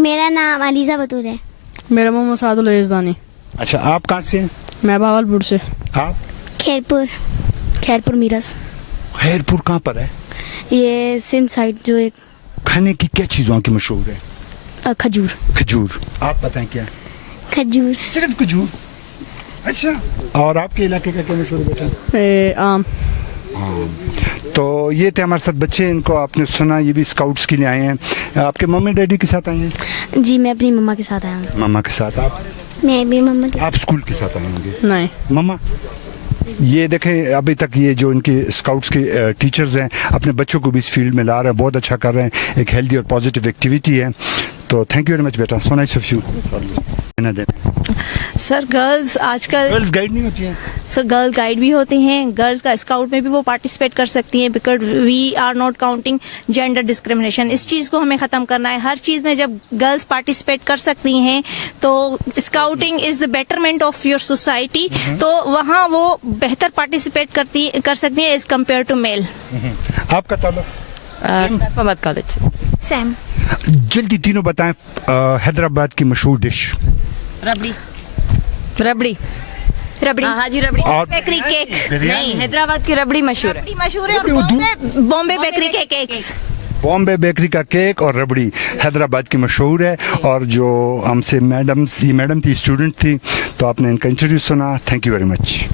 मेरा नाम अलीजा बतूल है। मेरा मोहम्मद सादुल। अच्छा, आप कहाँ से हैं? मैं भावलपुर से। आप? खैरपुर मीरस। खैरपुर कहाँ पर है? ये सिंध साइड जो एक खाने की क्या चीज़ वहाँ की मशहूर है? खजूर। खजूर। आप बताएं क्या? खजूर। सिर्फ खजूर। अच्छा, और आपके इलाके का क्या मशहूर है बेटा? आम। तो ये थे हमारे साथ बच्चे, इनको आपने सुना, ये भी स्काउट्स के लिए आए हैं। आपके मम्मी डैडी के साथ आए हैं? जी, मैं अपनी मम्मा के साथ आया हूँ। मम्मा के साथ। आप? मैं भी मम्मा के। आप स्कूल के साथ आए होंगे? नहीं। मम्मा, ये देखें अभी तक ये जो इनके स्काउट्स के टीचर्स हैं अपने बच्चों को भी इस फील्ड में ला रहे हैं, बहुत अच्छा कर रहे हैं, एक हेल्दी और पॉजिटिव एक्टिविटी है। तो थैंक यू वेरी मच बेटा, so nice of you. Sir girls आजकल गर्ल्स गाइड नहीं होती हैं? सर गर्ल गाइड भी होती हैं, गर्ल्स का स्काउट में भी वो पार्टिसिपेट कर सकती हैं, because we are not counting gender discrimination. इस चीज़ को हमें ख़त्म करना है। हर चीज़ में जब गर्ल्स पार्टिसिपेट कर सकती हैं तो scouting is the betterment of your society, तो वहाँ वो बेहतर पार्टिसिपेट कर सकती हैं एज कम्पेयर टू मेल। आपका ताल्लुक? कॉलेज से। सैम। जल्दी तीनों बताएं हैदराबाद की मशहूर डिश। रबड़ी। हाँ जी, रबड़ी। और बेकरी केक। नहीं, हैदराबाद की रबड़ी मशहूर है। मशहूर है, और बॉम्बे बेकरी के केक्स। बॉम्बे बेकरी का केक और रबड़ी हैदराबाद की मशहूर है। और जो हमसे मैडम थी, स्टूडेंट थी, तो आपने इनका इंटरव्यू सुना। Thank you very much.